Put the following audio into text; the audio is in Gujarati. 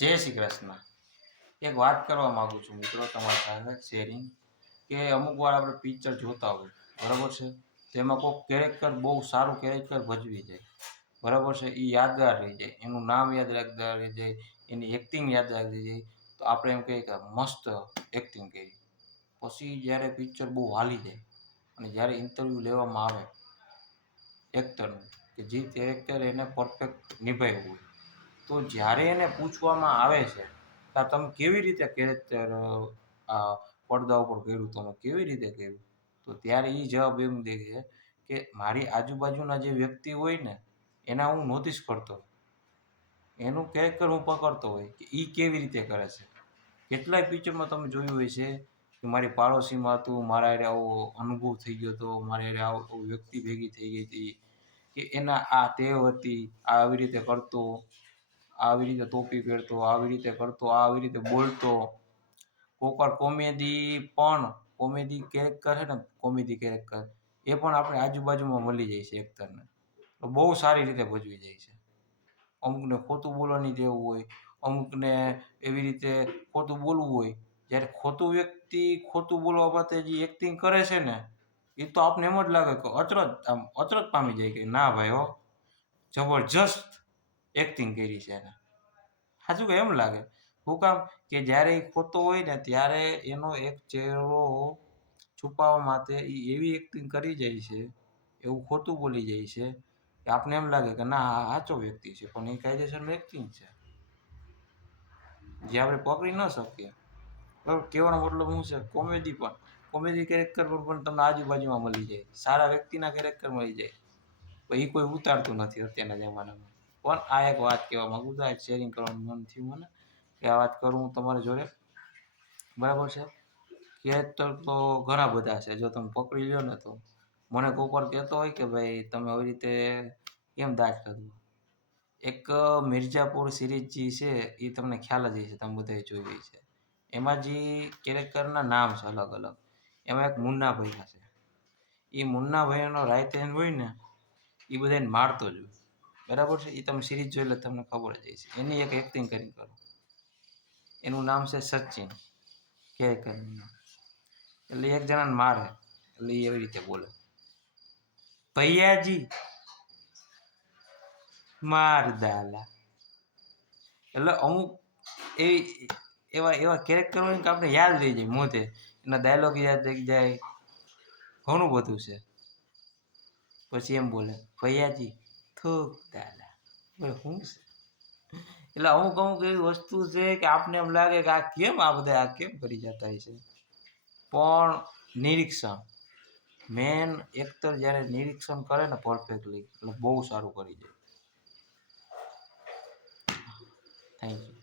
જય શ્રી કૃષ્ણ. એક વાત કરવા માગું છું મિત્રો તમારી સાથે શેરિંગ કે અમુક વાર આપણે પિક્ચર જોતા હોય બરાબર છે, તેમાં કોઈક કેરેક્ટર બહુ સારું કેરેક્ટર ભજવી જાય બરાબર છે, એ યાદગાર રહી જાય, એનું નામ યાદગાર રહી જાય, એની એક્ટિંગ યાદગાર રહી જાય, તો આપણે એમ કહીએ કે મસ્ત એક્ટિંગ કરી. પછી જ્યારે પિક્ચર બહુ હાલી જાય અને જ્યારે ઇન્ટરવ્યૂ લેવામાં આવે એક્ટરનું કે જે કેરેક્ટર એને પરફેક્ટ નિભાવ્યું હોય, તો જ્યારે એને પૂછવામાં આવે છે કે તમે કેવી રીતે કેરેક્ટર આ પડદા ઉપર કર્યું, તમે કેવી રીતે કર્યું, તો ત્યારે એ જવાબ એમ દે છે કે મારી આજુબાજુના જે વ્યક્તિ હોય ને એના હું નોટિસ કરતો હોય, એનું કેરેક્ટર હું પકડતો હોય કે એ કેવી રીતે કરે છે. કેટલાય પિક્ચરમાં તમે જોયું હોય છે કે મારી પાડોશીમાં હતું, મારા હારે આવો અનુભવ થઈ ગયો હતો, મારા હારે આવો વ્યક્તિ ભેગી થઈ ગઈ હતી, કે એના આ ટેવ હતી, આવી રીતે કરતો, આવી રીતે ટોપી પહેરતો, આવી રીતે કરતો, આવી રીતે બોલતો. કોઈક વાર કોમેડી કેરેક્ટર છે ને, કોમેડી કેરેક્ટર એ પણ આપણે આજુબાજુમાં મળી જાય છે એક્ટરને, તો બહુ સારી રીતે ભજવી જાય છે. અમુકને ખોટું બોલવાની ટેવ હોય, અમુકને એવી રીતે ખોટું બોલવું હોય, જ્યારે ખોટું વ્યક્તિ ખોટું બોલવા માટે જે એક્ટિંગ કરે છે ને, એ તો આપને એમ જ લાગે કે અચરજ પામી જાય કે ના ભાઈ હો, જબરજસ્ત એક્ટિંગ કરી છે એને. સાચું કે એમ લાગે. શું કામ કે જ્યારે એ ખોટો હોય ને ત્યારે એનો એક ચહેરો છુપાવવા માટે એ એવી એક્ટિંગ કરી જાય છે, એવું ખોટું બોલી જાય છે કે આપને એમ લાગે કે ના આ સાચો વ્યક્તિ છે, પણ એ કાયદેસરનું એક્ટિંગ છે જે આપણે પકડી ન શકીએ. બરાબર, કહેવાનો મતલબ શું છે, કોમેડી કેરેક્ટર પર પણ તમને આજુબાજુમાં મળી જાય, સારા વ્યક્તિના કેરેક્ટર મળી જાય, પણ એ કોઈ ઉતારતું નથી અત્યારના જમાનામાં. પણ આ એક વાત કહેવા માગું છું, આ શેરિંગ કરવાનું મન થયું મને કે આ વાત કરું હું તમારી જોડે. બરાબર છે, કેરેક્ટર તો ઘણા બધા છે, જો તમે પકડી લો ને તો. મને કોઈક વાર કહેતો હોય કે ભાઈ તમે આવી રીતે કેમ દાજ કરવું. એક મિર્ઝાપુર સિરીઝ જે છે એ તમને ખ્યાલ જ હશે, તમે બધાએ જોઈ છે. એમાં જે કેરેક્ટરના નામ છે અલગ અલગ, એમાં એક મુન્નાભાઈ છે. એ મુન્નાભાઈનો રાઈટ હેન્ડ હોય ને, એ બધાને મારતો જ હોય. બરાબર છે, એ તમે સિરીઝ જોઈ એટલે તમને ખબર જ હશે. એની એક એક્ટિંગ કરી કરો, એનું નામ છે સચિન કેરેક્ટરનું નામ. એટલે એક જણાને મારે એટલે એ એવી રીતે બોલે, ભૈયાજી માર દાલા. એટલે અમુક એવા કેરેક્ટર હોય કે આપણે યાદ રહી જાય મોઢે, એના ડાયલોગ યાદ રહી જાય, ઘણું બધું છે. પછી એમ બોલે ભૈયાજી થૂક દાલા, શું છે. એટલે અમુક એવી વસ્તુ છે કે આપને એમ લાગે કે આ બધા કેમ કરી જતા છે. પણ નિરીક્ષણ, મેન એક્ટર જ્યારે નિરીક્ષણ કરે ને પરફેક્ટલી એટલે બહુ સારું કરી જાય. Thank you.